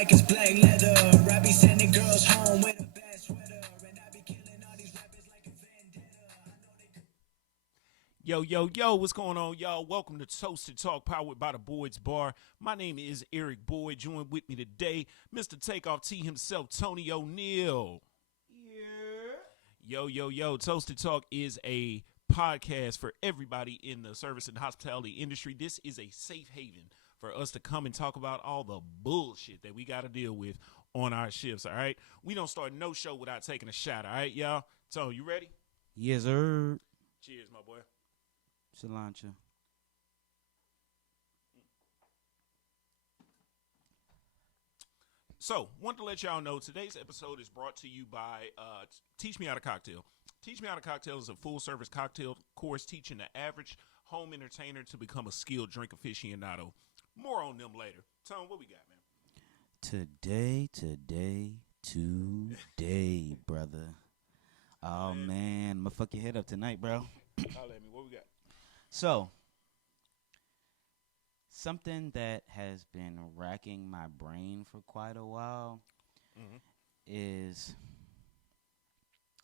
like it's black leather. I be sending girls home with a bad sweater, and I be killing all these rappers like a vendetta. Yo, yo, yo, what's going on, y'all? Welcome to Toasted Talk, powered by the Boyd's Bar. My name is Eric Boyd. Joined with me today, Mr. Takeoff T himself, Tony O'Neal. Yeah. Yo, yo, yo, Toasted Talk is a podcast for everybody in the service and hospitality industry. This is a safe haven for us to come and talk about all the bullshit that we got to deal with on our shifts, all right? We don't start no show without taking a shot, all right, y'all? Tony, you ready? Yes, sir. Cheers, my boy. Cilantro. So, want to let y'all know today's episode is brought to you by Teach Me How to Cocktail. Teach Me How to Cocktail is a full-service cocktail course teaching the average home entertainer to become a skilled drink aficionado. More on them later. Tone, what we got, man? Today, brother. Oh, man. I'm going to fuck your head up tonight, bro. Holla at me. What we got? So, something that has been racking my brain for quite a while is,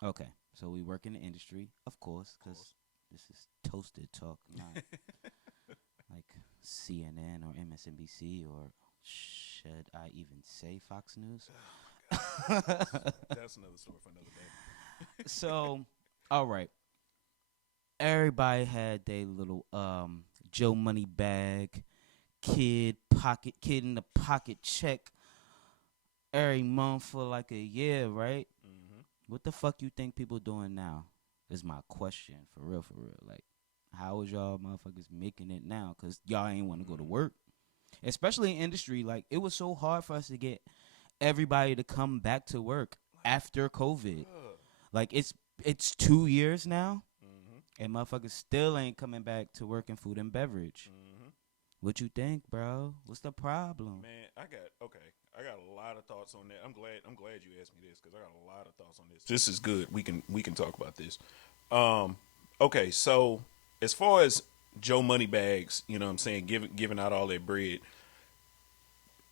okay, so we work in the industry, of course, because this is Toasted Talk, not like CNN or MSNBC or should I even say Fox News? That's another story for another day. So, all right. Everybody had their little Joe Money bag, kid in the pocket check every month for like a year, right? Mm-hmm. What the fuck you think people doing now? Is my question, for real. Like, how is y'all motherfuckers making it now? Because y'all ain't want to go to work. Especially in industry, like, it was so hard for us to get everybody to come back to work after COVID. Like, it's 2 years now. And motherfuckers still ain't coming back to work in food and beverage. Mm-hmm. What you think, bro? What's the problem? Man, I got a lot of thoughts on that. I'm glad you asked me this because I got a lot of thoughts on this. This is good. We can talk about this. Okay, so as far as Joe Moneybags, you know what I'm saying, giving out all that bread,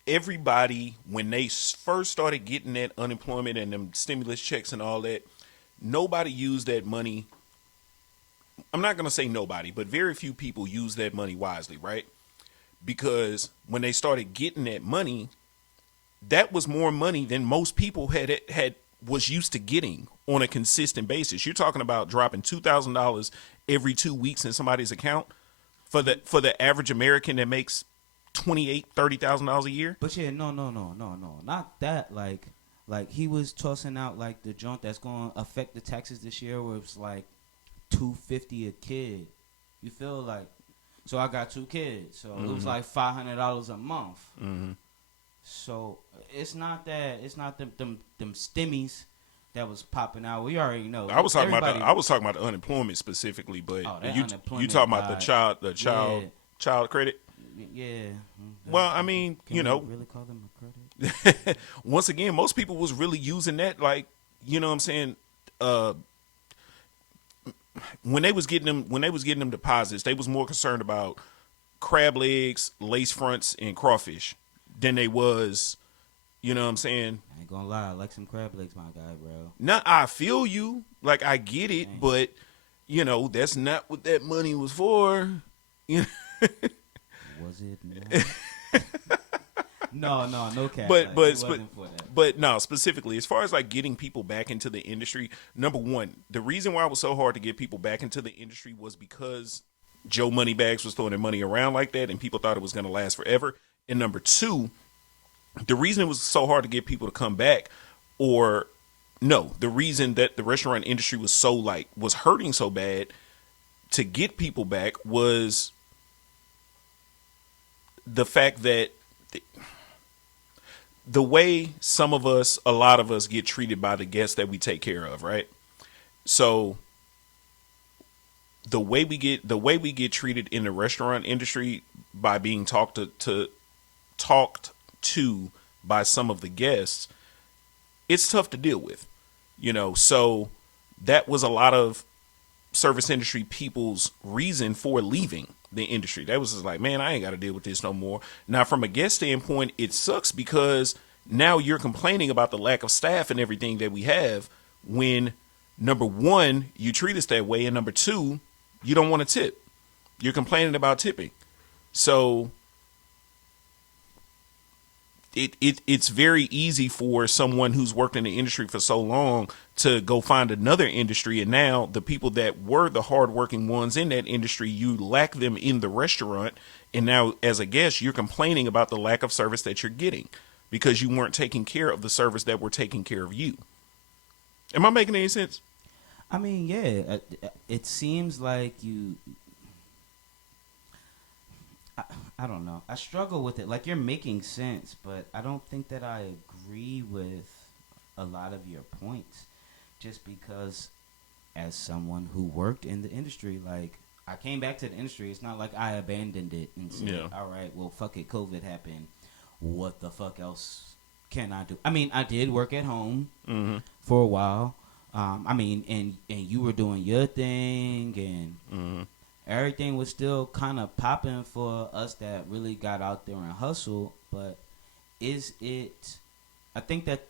everybody, when they first started getting that unemployment and them stimulus checks and all that, nobody used that money. I'm not going to say nobody, but very few people use that money wisely, right? Because when they started getting that money, that was more money than most people was used to getting on a consistent basis. You're talking about dropping $2,000 every 2 weeks in somebody's account for the average American that makes $28,000-$30,000 a year. But yeah, no, not that. Like he was tossing out like the joint that's going to affect the taxes this year, where it's like $250 a kid. You feel like? So I got 2 kids, so it was like $500 a month. Mm-hmm. So it's not that. It's not them stimmies that was popping out. We already know. I was talking about the unemployment specifically, but you talking about the child credit? Yeah. Well, I mean, Can you know, really call them a credit? once again, most people was really using that, like, you know what I'm saying. When they was getting them deposits, they was more concerned about crab legs, lace fronts, and crawfish than they was, you know what I'm saying. I ain't gonna lie, I like some crab legs, my guy, bro. Now I feel you, like I get it, dang. But you know that's not what that money was for. You know? Was it? No cap. But no, specifically as far as like getting people back into the industry, number one, the reason why it was so hard to get people back into the industry was because Joe Moneybags was throwing their money around like that and people thought it was going to last forever. And number two, the reason it was so hard to get people to come back, the reason that the restaurant industry was hurting so bad to get people back was the fact that the way a lot of us get treated by the guests that we take care of, right? So the way we get treated in the restaurant industry by being talked to by some of the guests, it's tough to deal with, you know. So that was a lot of service industry people's reason for leaving the industry. That was just like, man, I ain't got to deal with this no more. Now, from a guest standpoint, it sucks because Now you're complaining about the lack of staff and everything that we have when, number one, you treat us that way, and number two, you don't want to tip. You're complaining about tipping. So it's very easy for someone who's worked in the industry for so long to go find another industry, and now the people that were the hardworking ones in that industry, you lack them in the restaurant, and now as a guest you're complaining about the lack of service that you're getting because you weren't taking care of the service that were taking care of you. Am I making any sense? I mean, yeah, it seems like you. I don't know. I struggle with it. Like, you're making sense, but I don't think that I agree with a lot of your points. Just because, as someone who worked in the industry, like, I came back to the industry. It's not like I abandoned it and said, all right, well, fuck it, COVID happened. What the fuck else can I do? I mean, I did work at home for a while. I mean, and you were doing your thing, and everything was still kind of popping for us that really got out there and hustled. But is it? I think that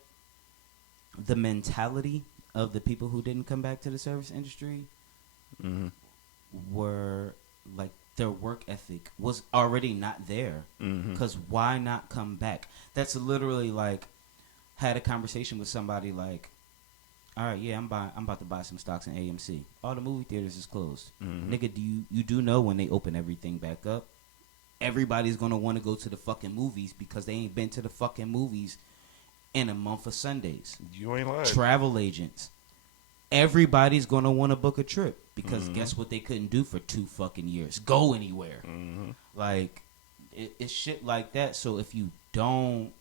the mentality of the people who didn't come back to the service industry were like, their work ethic was already not there. Because why not come back? That's literally like, had a conversation with somebody like, all right, yeah, I'm about to buy some stocks in AMC. All the movie theaters is closed. Nigga, you do know when they open everything back up, everybody's gonna want to go to the fucking movies because they ain't been to the fucking movies in a month of Sundays. You ain't lying. Travel agents, everybody's gonna want to book a trip because guess what they couldn't do for 2 fucking years? Go anywhere. Like, it's shit like that. So if you don't,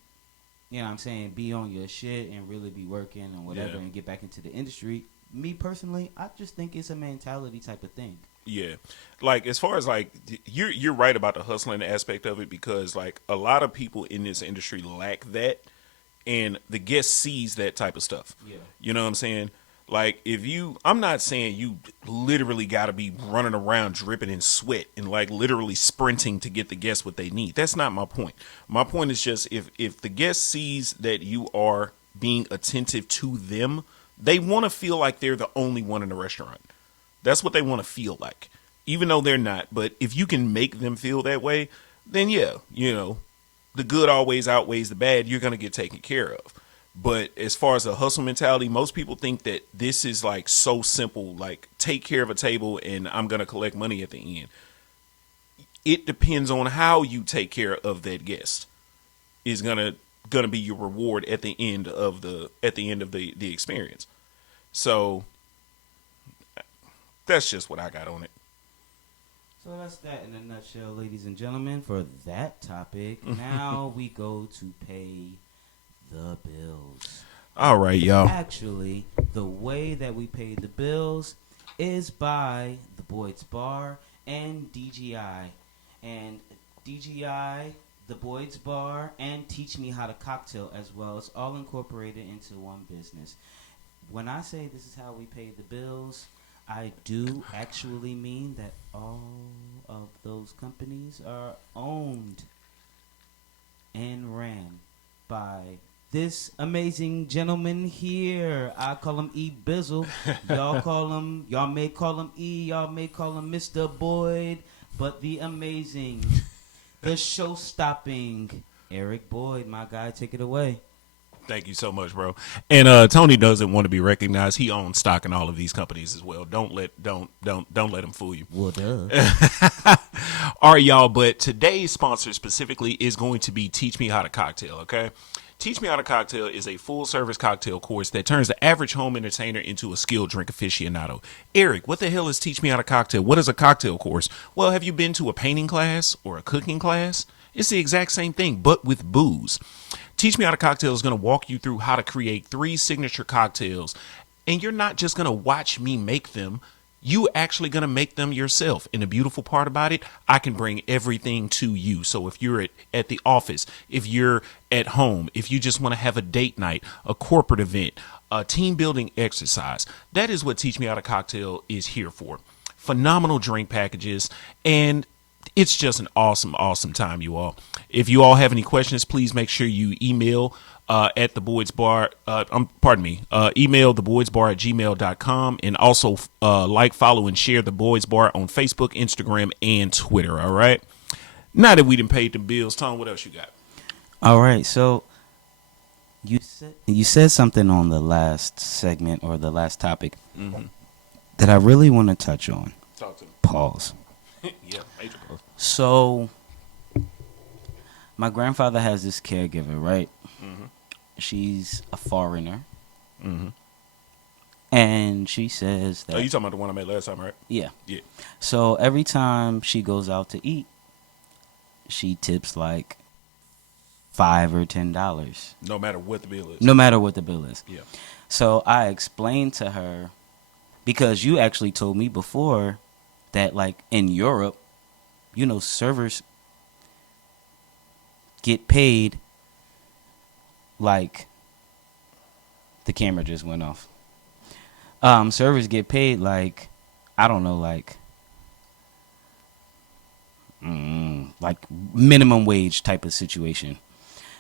you know what I'm saying, be on your shit and really be working and whatever and get back into the industry, me personally, I just think it's a mentality type of thing. Yeah. Like, as far as, like, you're right about the hustling aspect of it, because, like, a lot of people in this industry lack that, and the guest sees that type of stuff. Yeah. You know what I'm saying? Like, I'm not saying you literally got to be running around dripping in sweat and, like, literally sprinting to get the guests what they need. That's not my point. My point is just, if the guest sees that you are being attentive to them, they want to feel like they're the only one in the restaurant. That's what they want to feel like, even though they're not. But if you can make them feel that way, then yeah, you know, the good always outweighs the bad. You're going to get taken care of. But as far as a hustle mentality, most people think that this is like so simple, like take care of a table and I'm going to collect money at the end. It depends on how you take care of that guest is going to be your reward at the end of the experience. So that's just what I got on it. So that's that in a nutshell, ladies and gentlemen, for that topic. Now we go to pay the bills. All right, y'all. Actually, the way that we pay the bills is by the Boyd's Bar and DGI. And DGI, the Boyd's Bar, and Teach Me How to Cocktail as well. It's all incorporated into one business. When I say this is how we pay the bills, I do actually mean that all of those companies are owned and ran by this amazing gentleman here. I call him E Bizzle. Y'all may call him E, y'all may call him Mr. Boyd, but the amazing, the show-stopping Eric Boyd, my guy, take it away. Thank you so much, bro. And Tony doesn't want to be recognized. He owns stock in all of these companies as well. Don't let him fool you. Well, duh. All right, y'all. But today's sponsor specifically is going to be Teach Me How to Cocktail. Okay. Teach Me How to Cocktail is a full-service cocktail course that turns the average home entertainer into a skilled drink aficionado. Eric, what the hell is Teach Me How to Cocktail? What is a cocktail course? Well, have you been to a painting class or a cooking class? It's the exact same thing, but with booze. Teach Me How to Cocktail is going to walk you through how to create 3 signature cocktails, and you're not just going to watch me make them. You actually going to make them yourself. And the beautiful part about it, I can bring everything to you. So if you're at the office, if you're at home, if you just want to have a date night, a corporate event, a team building exercise, that is what Teach Me How to Cocktail is here for. Phenomenal drink packages, and it's just an awesome, awesome time, you all. If you all have any questions, please make sure you email at the Boyd's Bar. Pardon me. Email theboydsbar@gmail.com, and also like, follow, and share the Boyd's Bar on Facebook, Instagram, and Twitter. All right. Now that we done paid the bills, Tom, what else you got? All right, so you said something on the last segment or the last topic that I really want to touch on. Talk to me. Pause. Yeah, major pause. So, my grandfather has this caregiver, right? She's a foreigner, and she says that. Oh, you talking about the one I made last time, right? Yeah. Yeah. So every time she goes out to eat, she tips like $5 or $10. No matter what the bill is. No matter what the bill is. Yeah. So I explained to her, because you actually told me before that, like, in Europe, you know, servers get paid like the camera just went off. Servers get paid like, I don't know, like minimum wage type of situation.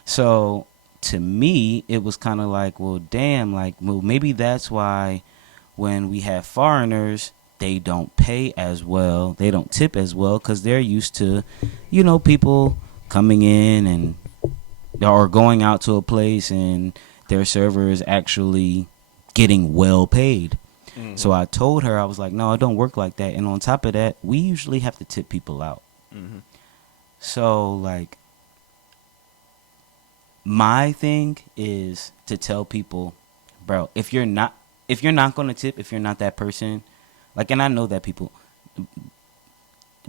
So to me, it was kind of like, well, damn, like, well, maybe that's why when we have foreigners, they don't pay as well, they don't tip as well, because they're used to, you know, people coming in and or going out to a place and their server is actually getting well paid. So I told her, I was like, no, it don't work like that. And on top of that, we usually have to tip people out. So, like, my thing is to tell people, bro, if you're not going to tip, if you're not that person, like, and I know that people,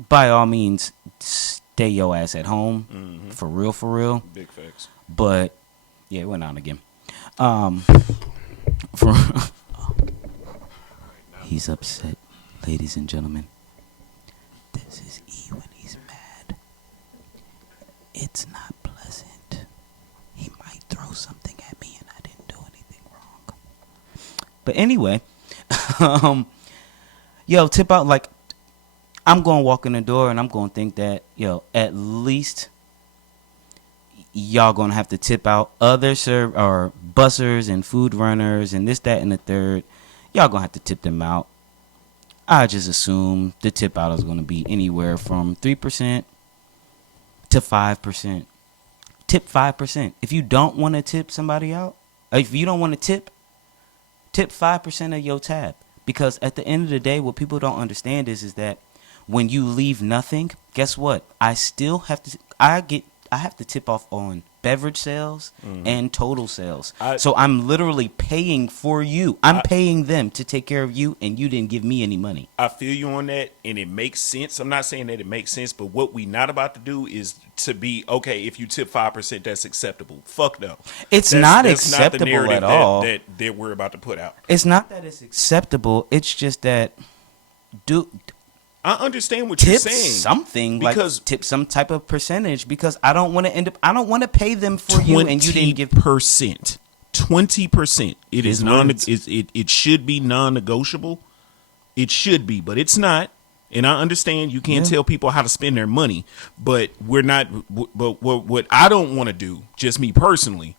by all means, stay your ass at home, for real, for real. Big facts. But yeah, it went on again. For he's upset, ladies and gentlemen. This is E when he's mad. It's not pleasant. He might throw something at me and I didn't do anything wrong. But anyway, yo, tip out, like, I'm going to walk in the door and I'm going to think that, yo, at least y'all going to have to tip out other or bussers and food runners and this, that, and the third. Y'all going to have to tip them out. I just assume the tip out is going to be anywhere from 3% to 5%. Tip 5%. If you don't want to tip somebody out, if you don't want to tip 5% of your tab. Because at the end of the day, what people don't understand is that when you leave nothing, guess what? I still have to. I have to tip off on beverage sales and total sales. So I'm literally paying for you. I'm paying them to take care of you, and you didn't give me any money. I feel you on that, and it makes sense. I'm not saying that it makes sense, but what we not about to do is to be, okay, if you tip 5%, that's acceptable. Fuck no. It's not acceptable at all. That we're about to put out. It's not that it's acceptable. It's just that, I understand what you're saying. Tip something, because like tip some type of percentage, because I don't want to end up. I don't want to pay them for you, and you didn't give 20%. 20%. It is it should be non-negotiable. It should be, but it's not. And I understand you can't tell people how to spend their money, but we're not. But what I don't want to do, just me personally.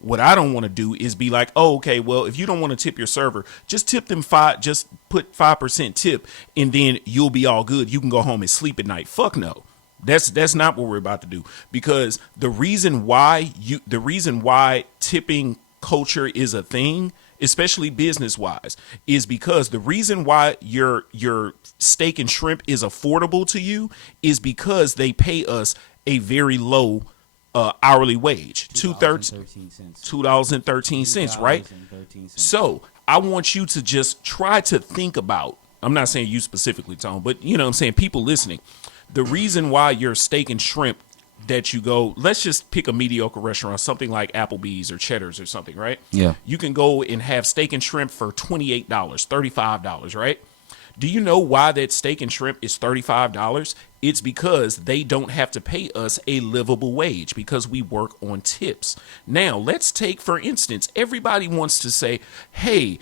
What I don't want to do is be like, oh, okay, well, if you don't want to tip your server, just tip them just put 5% tip, and then you'll be all good. You can go home and sleep at night. Fuck no. That's not what we're about to do. Because the reason why tipping culture is a thing, especially business wise, is because the reason why your steak and shrimp is affordable to you is because they pay us a very low hourly wage, $2.13, right? So I want you to just try to think about, I'm not saying you specifically, Tom, but you know what I'm saying, people listening, the reason why your steak and shrimp that you go, let's just pick a mediocre restaurant, something like Applebee's or Cheddar's or something, right? Yeah. You can go and have steak and shrimp for $28, $35, right? Do you know why that steak and shrimp is $35? It's because they don't have to pay us a livable wage because we work on tips. Now, let's take, for instance, everybody wants to say, hey,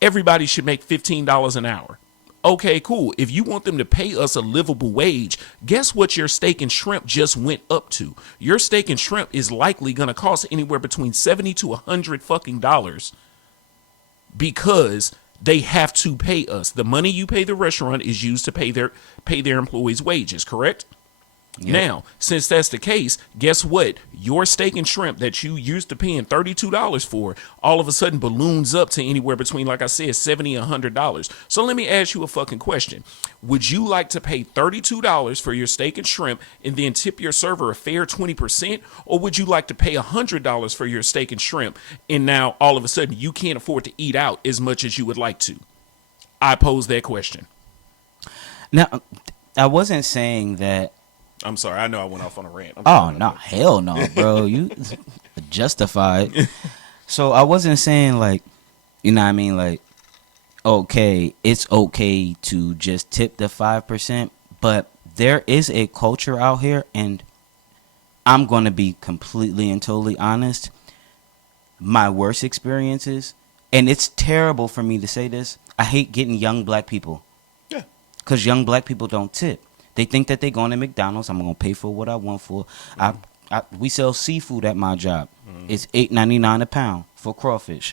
everybody should make $15 an hour. Okay, cool. If you want them to pay us a livable wage, guess what your steak and shrimp just went up to? Your steak and shrimp is likely going to cost anywhere between 70 to 100 fucking dollars because they have to pay us. The money you pay the restaurant is used to pay their employees' wages, correct? Yep. Now, since that's the case, guess what? Your steak and shrimp that you used to paying $32 for, all of a sudden balloons up to anywhere between, like I said, $70 and $100. So let me ask you a fucking question. Would you like to pay $32 for your steak and shrimp and then tip your server a fair 20%? Or would you like to pay $100 for your steak and shrimp and now all of a sudden you can't afford to eat out as much as you would like to? I pose that question. Now, I wasn't saying that. I'm sorry. I know I went off on a rant. Oh no, hell no, bro. You justified. So I wasn't saying like, you know what I mean, like, okay, it's okay to just tip the 5%, but there is a culture out here, and I'm gonna be completely and totally honest. My worst experiences, and it's terrible for me to say this, I hate getting young black people. Yeah. Because young black people don't tip. They think that they're going to McDonald's. I'm going to pay for what I want for. We sell seafood at my job. It's $8.99 a pound for crawfish.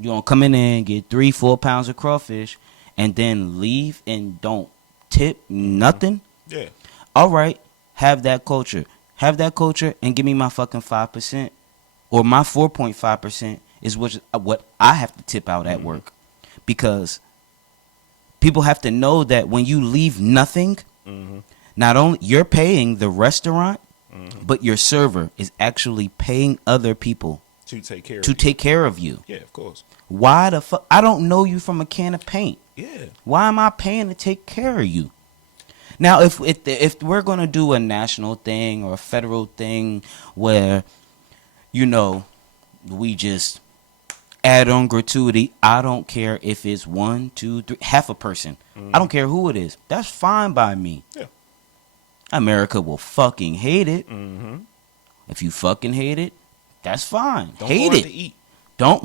You going to come in there and get 3-4 pounds of crawfish and then leave and don't tip nothing? Yeah. All right, have that culture. Have that culture and give me my fucking 5%, or my 4.5% is what I have to tip out at work. Because people have to know that when you leave nothing, not only you're paying the restaurant, but your server is actually paying other people To take care of you. Yeah, of course. Why the fuck? I don't know you from a can of paint. Yeah. Why am I paying to take care of you? Now, if we're gonna do a national thing or a federal thing where, you know, we just add on gratuity, I don't care if it's 1, 2, 3, half a person. I don't care who it is. That's fine by me. Yeah. America will fucking hate it. If you fucking hate it, that's fine. Don't hate go out it. to eat. Don't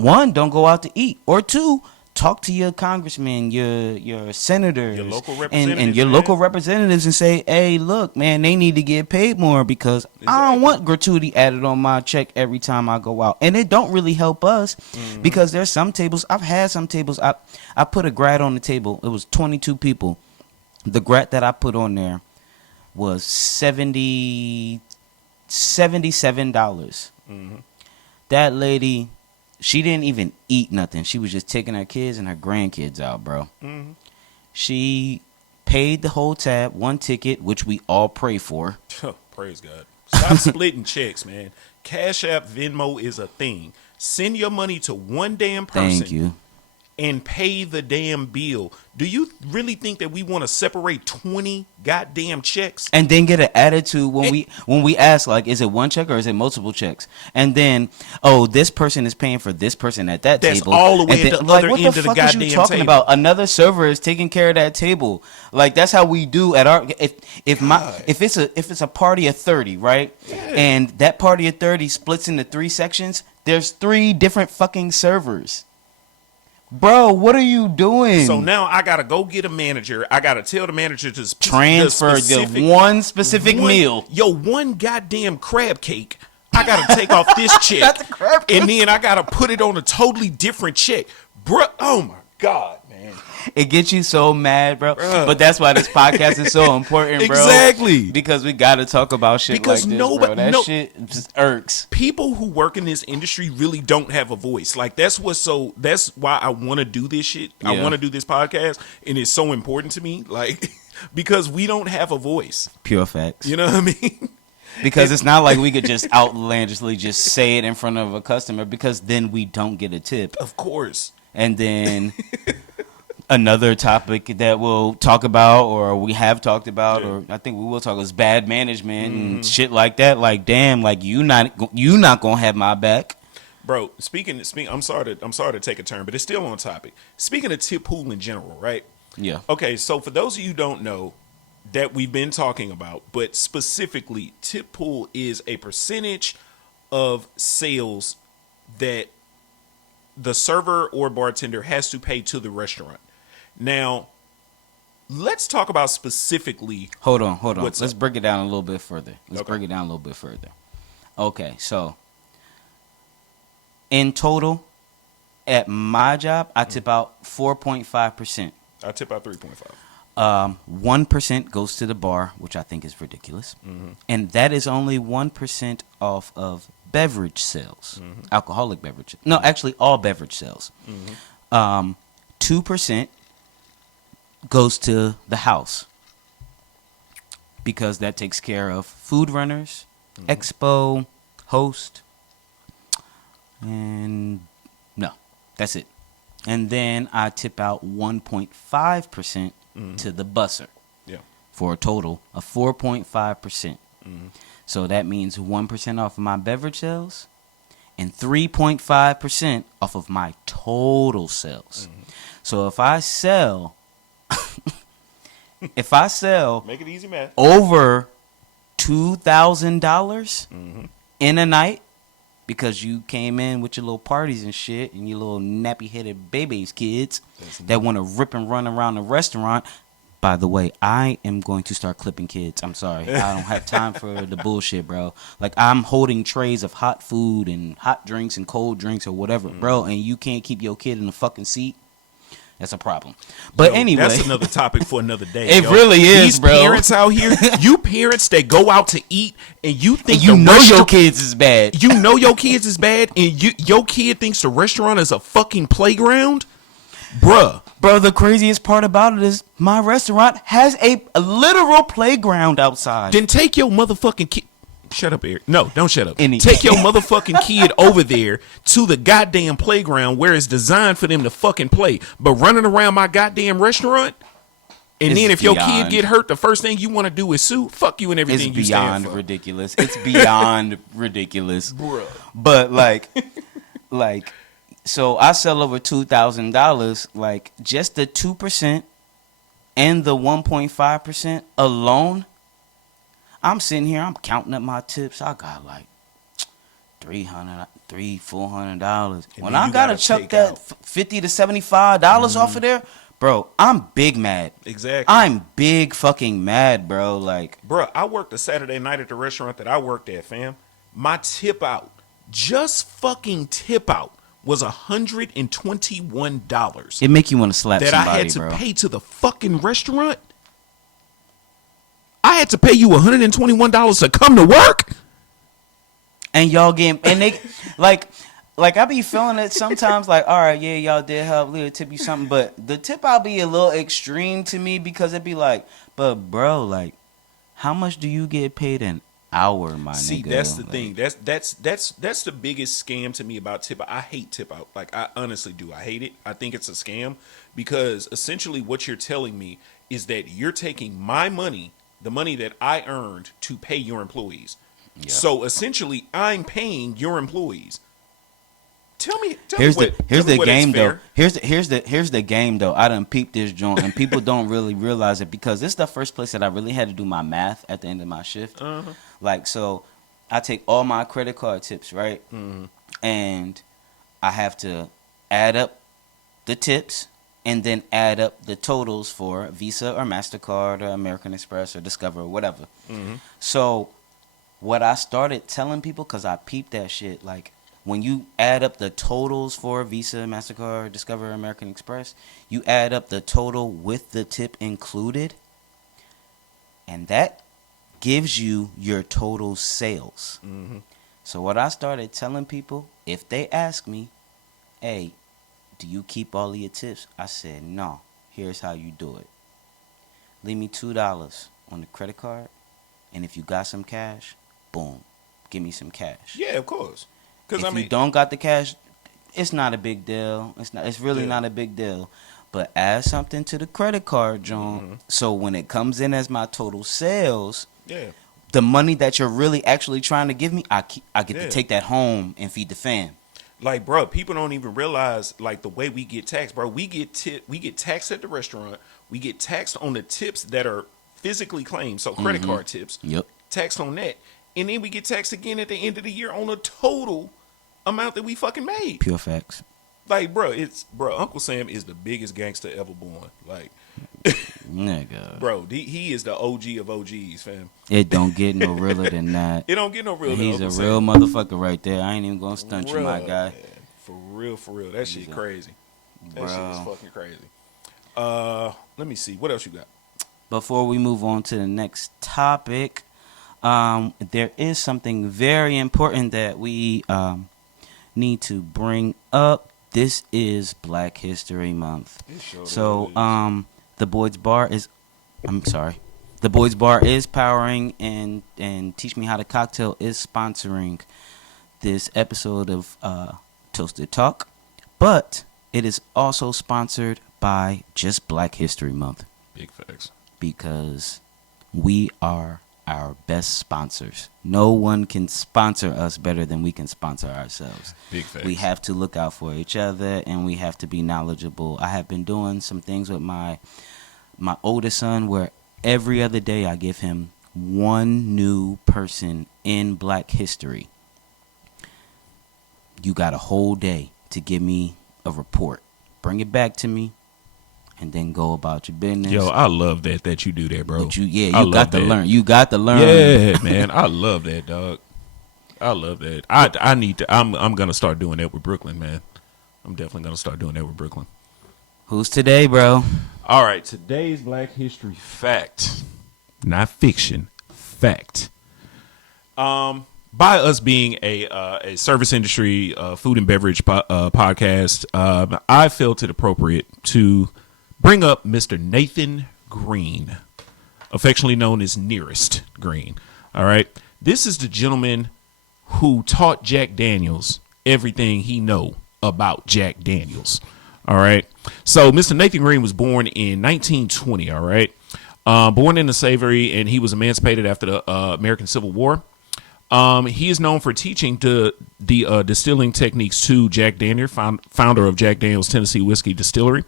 go out to eat. Or 2, talk to your congressmen, your senators, Your local and representatives, your man. local representatives, and say, hey, look, man, they need to get paid more because I don't want gratuity added on my check every time I go out. And it don't really help us because there's some tables. I've had some tables. I put a grad on the table. It was 22 people. The grad that I put on there was $77. That lady, she didn't even eat nothing. She was just taking her kids and her grandkids out, bro. She paid the whole tab, 1 ticket, which we all pray for. Praise God. Stop splitting checks, man. Cash App, Venmo is a thing. Send your money to one damn person. Thank you. And pay the damn bill. Do you really think that we want to separate 20 goddamn checks? And then get an attitude when we ask, like, is it 1 check or is it multiple checks? And then, oh, this person is paying for this person at that That's table. all the way And at then, the other what end of the the fuck is you goddamn talking table. about? Another server is taking care of that table. Like, that's how we do at our if it's a party of 30, right? Yeah. And that party of 30 splits into 3 sections. There's 3 different fucking servers. Bro, what are you doing? So now I gotta go get a manager. I gotta tell the manager to transfer the one specific meal. Yo, 1 goddamn crab cake. I gotta take off this check. Not the crab cake. And then I gotta put it on a totally different check. Bro, oh my God, man. It gets you so mad, bro. But that's why this podcast is so important, bro. Exactly. Because we got to talk about shit Because like this, nobody- bro. That no- shit just irks. People who work in this industry really don't have a voice. Like that's why I want to do this shit. I Yeah. want to do this podcast, and it's so important to me. Like because we don't have a voice. Pure facts. You know what I mean? Because it's not like we could just outlandishly just say it in front of a customer because then we don't get a tip. Of course. And then another topic that we'll talk about or we have talked about or I think we will talk is bad management and shit like that. Like, damn, like you not going to have my back. Bro, speaking I'm sorry to take a turn, but it's still on topic. Speaking of tip pool in general, right? Yeah. Okay, so for those of you who don't know that we've been talking about, but specifically tip pool is a percentage of sales that the server or bartender has to pay to the restaurant. Now, let's talk about specifically. Hold on. What's Let's up? break it down a little bit further. Okay. Okay, so in total, at my job, I tip out 4.5%. I tip out 3.5. 1% goes to the bar, which I think is ridiculous, and that is only 1% off of beverage sales, alcoholic beverage. No, actually, all beverage sales. 2% goes to the house because that takes care of food runners, expo, host, and no, that's it. And then I tip out 1.5% to the busser Yeah. for a total of 4.5%. So that means 1% off of my beverage sales and 3.5% off of my total sales. So if I sell Make it easy, man. over $2,000 in a night because you came in with your little parties and shit and your little nappy-headed babies kids that want to rip and run around the restaurant. By the way, I am going to start clipping kids. I'm sorry. I don't have time for the bullshit, bro. Like, I'm holding trays of hot food and hot drinks and cold drinks or whatever, bro, and you can't keep your kid in the fucking seat. That's a problem. But Yo, anyway, that's another topic for another day. It yo. really is, These bro. parents out here, you parents that go out to eat and you think you the know your restaurant- kids is bad. you know your kids is bad, and your kid thinks the restaurant is a fucking playground, bruh. Bro, the craziest part about it is my restaurant has a literal playground outside. Then take your motherfucking kid. Shut up, Eric. No, don't shut up. Any- Take your motherfucking kid over there to the goddamn playground where it's designed for them to fucking play. But running around my goddamn restaurant, and It's then if your beyond. kid get hurt, the first thing you want to do is sue. Fuck you and It's everything you stand beyond for. ridiculous. It's beyond ridiculous. Bruh. But like, so I sell over $2,000. Like, just the 2% and the 1.5% alone. I'm sitting here. I'm counting up my tips. I got like $400 then when I you gotta gotta chuck take that out. $50 to $75 off of there, bro. I'm big mad. Exactly. I'm big fucking mad, bro. Like, Bruh, I worked a Saturday night at the restaurant that I worked at, fam. My tip out, just fucking tip out, was $121 it make you want to slap that somebody, I had to bro. pay to the fucking restaurant. I had to pay you $121 to come to work. And y'all and they like I be feeling it sometimes. Like, all right, yeah, y'all did help. We'll tip you something, but the tip out be a little extreme to me because it be like, but bro, like, how much do you get paid an hour, my See, nigga? that's the Like, thing. That's the biggest scam to me about tip out. I hate tip out. Like, I honestly do. I hate it. I think it's a scam because essentially what you're telling me is that you're taking my money, the money that I earned, to pay your employees. Yeah. So essentially, I'm paying your employees. Tell me Here's what, the tell me what is game though. fair. Here's the game though. I done peeped this joint and people don't really realize it because this is the first place that I really had to do my math at the end of my shift. Like, so I take all my credit card tips, right? And I have to add up the tips and then add up the totals for Visa or MasterCard or American Express or Discover or whatever. So what I started telling people, because I peeped that shit, like, when you add up the totals for Visa, MasterCard, Discover, American Express, you add up the total with the tip included, and that gives you your total sales. So what I started telling people, if they ask me, hey, do you keep all of your tips? I said, no. Here's how you do it. Leave me $2 on the credit card, and if you got some cash, boom, give me some cash. Yeah, of course. Because If you don't got the cash, it's not a big deal. It's really not a big deal. But add something to the credit card, John. So when it comes in as my total sales, the money that you're really actually trying to give me, I get to take that home and feed the fam. Like, bro, people don't even realize, like, the way we get taxed, bro. We get taxed at the restaurant. We get taxed on the tips that are physically claimed, so credit card tips. Yep. Taxed on that, and then we get taxed again at the end of the year on the total amount that we fucking made. Pure facts. Like, bro, Uncle Sam is the biggest gangster ever born. Like, Nigga. Bro, he is the OG of OGs, fam. It don't get no realer than that. It don't get no real. He's a real motherfucker right there. I ain't even gonna stunt you, my Bruh, guy. man. For real. That shit crazy. That shit is Bro. fucking crazy. Let me see. What else you got? Before we move on to the next topic, there is something very important that we need to bring up. This is Black History Month. So, the Boyd's Bar is, I'm sorry, the Boyd's Bar is powering and Teach Me How to Cocktail is sponsoring this episode of Toasted Talk, but it is also sponsored by just Black History Month Big facts. because we are our best sponsors. No one can sponsor us better than we can sponsor ourselves. Big facts. We have to look out for each other and we have to be knowledgeable. I have been doing some things with my oldest son where every other day I give him one new person in Black history. You got a whole day to give me a report. Bring it back to me and then go about your business. Yo, I love that you do that, bro. But you I love got to that. learn. You got to learn. Yeah, man. I love that, dog. I love that. I need to. I'm gonna start doing that with Brooklyn, man. I'm definitely gonna start doing that with Brooklyn. Who's today, bro? All right, today's Black History fact, not fiction, fact. By us being a service industry, food and beverage podcast, I felt it appropriate to bring up Mr. Nathan Green, affectionately known as Nearest Green. All right, this is the gentleman who taught Jack Daniels everything he know about Jack Daniels. All right. So Mr. Nathan Green was born in 1920. All right. Born into slavery, and he was emancipated after the American Civil War. He is known for teaching the distilling techniques to Jack Daniels, founder of Jack Daniels Tennessee Whiskey Distillery.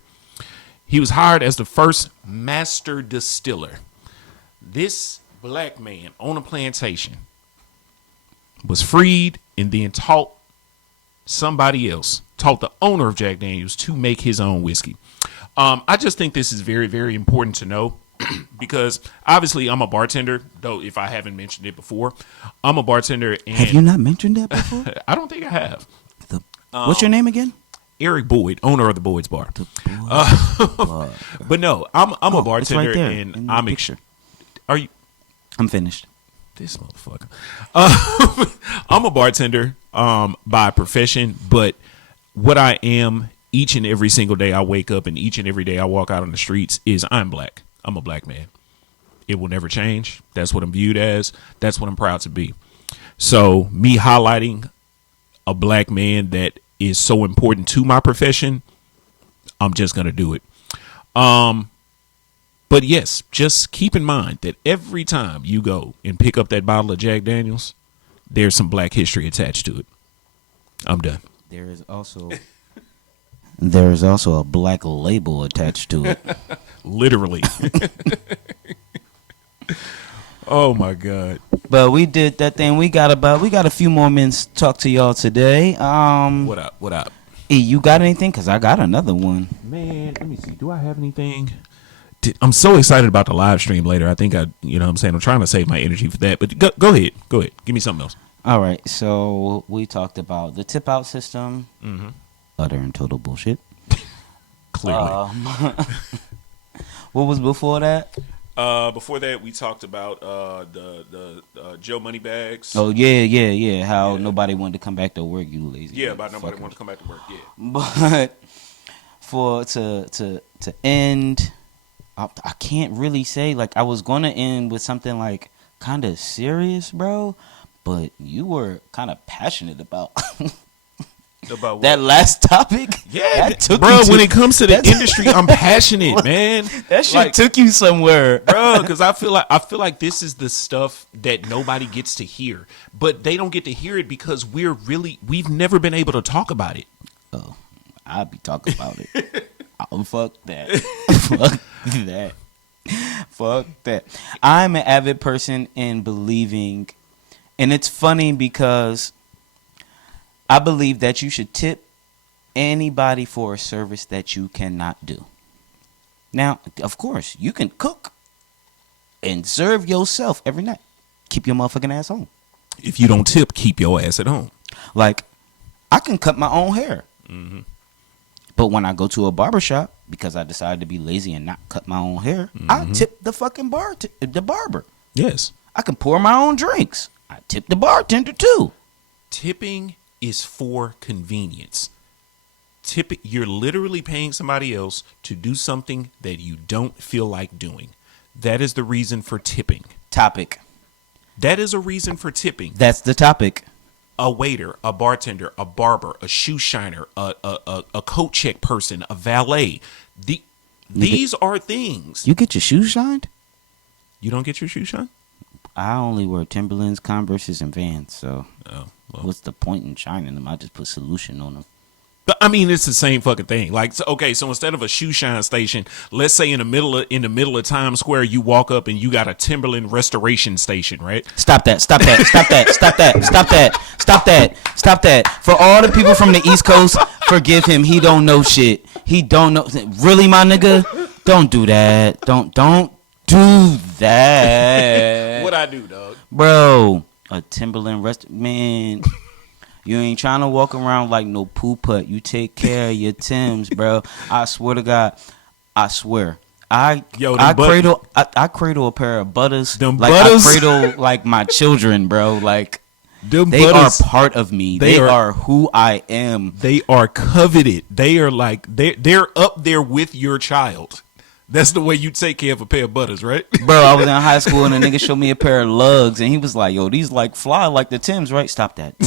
He was hired as the first master distiller. This black man on a plantation was freed and then taught somebody else, taught the owner of Jack Daniels to make his own whiskey. I just think this is very, very important to know because obviously I'm a bartender, though if I haven't mentioned it before, I'm a bartender. And Have you not mentioned that before? I don't think I have. What's your name again? Eric Boyd, owner of the Boyd's Bar. But no, I'm a bartender, right there and in the I'm picture. Are you? I'm finished. This motherfucker. I'm a bartender by profession, but what I am each and every single day I wake up and each and every day I walk out on the streets is I'm black. I'm a black man. It will never change. That's what I'm viewed as. That's what I'm proud to be. So me highlighting a black man that is so important to my profession, I'm just going to do it. But yes, just keep in mind that every time you go and pick up that bottle of Jack Daniels, there's some black history attached to it. I'm done. There is also a black label attached to it. Literally. Oh my God. But we did that thing. We got a few more minutes to talk to y'all today. What up? What up? E, you got anything? Cause I got another one. Man, let me see. Do I have anything? I'm so excited about the live stream later. I think I'm trying to save my energy for that. But go ahead. Go ahead. Give me something else. All right. So we talked about the tip out system. Mm-hmm. Utter and total bullshit. Clearly. What was before that? Before that, we talked about the Joe Moneybags. Oh yeah. How nobody wanted to come back to work. You lazy. Yeah, about nobody wanted to come back to work. Yeah. But to end, I can't really say. Like I was gonna end with something like kind of serious, bro. But you were kind of passionate about. About what? That last topic. Yeah, that took bro. you to, When it comes to the industry, I'm passionate, man. That shit like, took you somewhere, bro. Because I feel like this is the stuff that nobody gets to hear, but they don't get to hear it because we've never been able to talk about it. Oh, I'll be talking about it. Oh, fuck that. Fuck that. Fuck that. I'm an avid person in believing, and it's funny because I believe that you should tip anybody for a service that you cannot do. Now, of course, you can cook and serve yourself every night. Keep your motherfucking ass home. If you don't tip, keep your ass at home. Like, I can cut my own hair. But when I go to a barbershop, because I decided to be lazy and not cut my own hair, I tip the fucking the barber. Yes. I can pour my own drinks. I tip the bartender too. Tipping is for convenience. You're literally paying somebody else to do something that you don't feel like doing. That is the reason for tipping. Topic. That is a reason for tipping. That's the topic. A waiter, a bartender, a barber, a shoe shiner, a coat check person, a valet. These are things. You get your shoes shined? You don't get your shoe shined? I only wear Timberlands, Converses, and Vans, so Oh, well. what's the point in shining them? I just put solution on them. But I mean, it's the same fucking thing. Like, okay, so instead of a shoe shine station, let's say in the middle of Times Square, you walk up and you got a Timberland restoration station, right? Stop that. Stop that. Stop that. Stop that. Stop that. Stop that. Stop that. For all the people from the East Coast, forgive him. He don't know shit. He don't know. Really, my nigga? Don't do that. Don't do that. What I do, dog? Bro, a Timberland man. You ain't trying to walk around like no poo putt. You take care of your Timbs, bro. I swear to God. I swear. I cradle a pair of butters. Them like butters? I cradle like my children, bro. Like Them they butters, are part of me. They are who I am. They are coveted. They are like they're up there with your child. That's the way you take care of a pair of butters, right? Bro, I was in high school and a nigga showed me a pair of lugs and he was like, yo, these like fly like the Timbs, right? Stop that.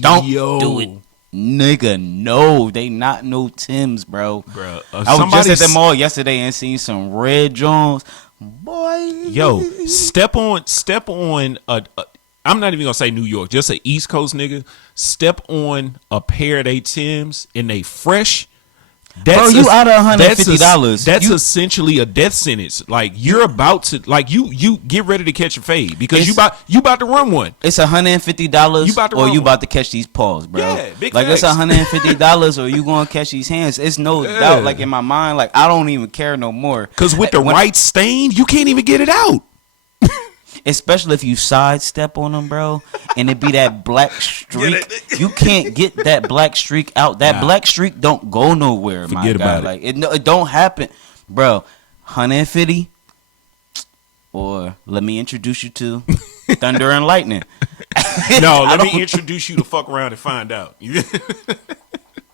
Don't do it. Nigga, no. They not no Timbs, bro. Bro, I was just at the mall yesterday and seen some red Jones. Boy. Yo, step on I'm not even gonna say New York, just an East Coast nigga. Step on a pair of they Timbs and they fresh. Bro, you out of $150. That's essentially a death sentence. Like you're about to, like you get ready to catch a fade because you about to run one. It's $150 or you about to catch these paws, bro. Yeah, big like facts. it's $150 or you gonna catch these hands. It's no doubt. Like in my mind, like I don't even care no more. Because with the right stain, you can't even get it out. Especially if you sidestep on them, bro, and it be that black streak. You can't get that black streak out. That black streak don't go nowhere, my Forget guy. about it. Like it don't happen, bro. 150, or let me introduce you to Thunder and Lightning. No, let me introduce you to fuck around and find out.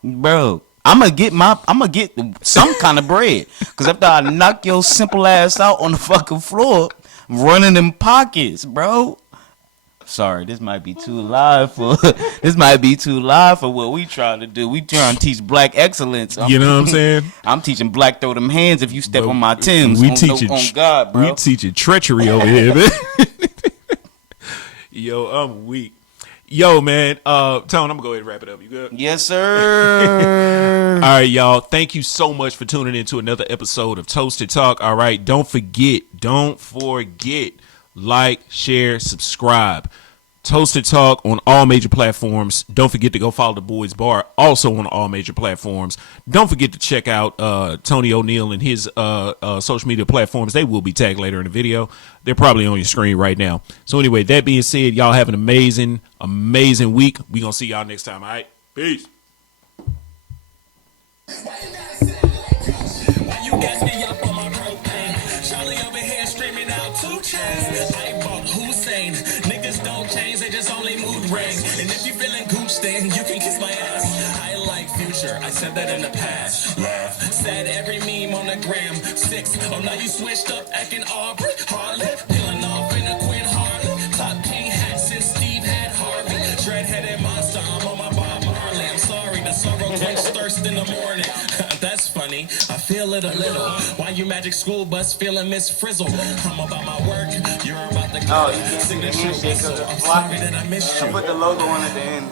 Bro, I'm gonna get some kind of bread, cause after I knock your simple ass out on the fucking floor, running in pockets, bro. Sorry, this might be too live for what we trying to do. We trying to teach black excellence. You know what I'm saying? I'm teaching black throw them hands if you step Bro, on my Timbs. On God, bro. We teaching treachery over here, man. Yo, I'm weak. Yo, man. Tone, I'm gonna go ahead and wrap it up. You good? Yes, sir. All right, y'all. Thank you so much for tuning in to another episode of Toasted Talk. All right, don't forget, like, share, subscribe. Toasted Talk on all major platforms. Don't forget to go follow the Boys Bar, also on all major platforms. Don't forget to check out Tony O'Neill and his social media platforms. They will be tagged later in the video. They're probably on your screen right now. So anyway, that being said, y'all have an amazing week. We gonna see y'all next time. All right, peace. Why you gas me up on my propane? Charlie over here screaming out 2 chains. I bought Hussein. Niggas don't change, they just only mood ring. And if you feeling gooch, then you can kiss my ass. I like Future, I said that in the past. Laugh, said every meme on the gram. 6, oh now you switched up, acting Aubrey. Harley, peeling off in a Quinn Harley. Top King hat since Steve had Harvey. Dreadheaded monster, I'm on my Bob Marley. I'm sorry, the sorrow quench thirst in the morning. That's funny, I feel it a little. Why you magic school bus feeling Miss Frizzle? I'm about my work, you're about the Oh, you can't see the handshake whistle. of the I'm block. sorry that I missed you. I put the logo on at the end.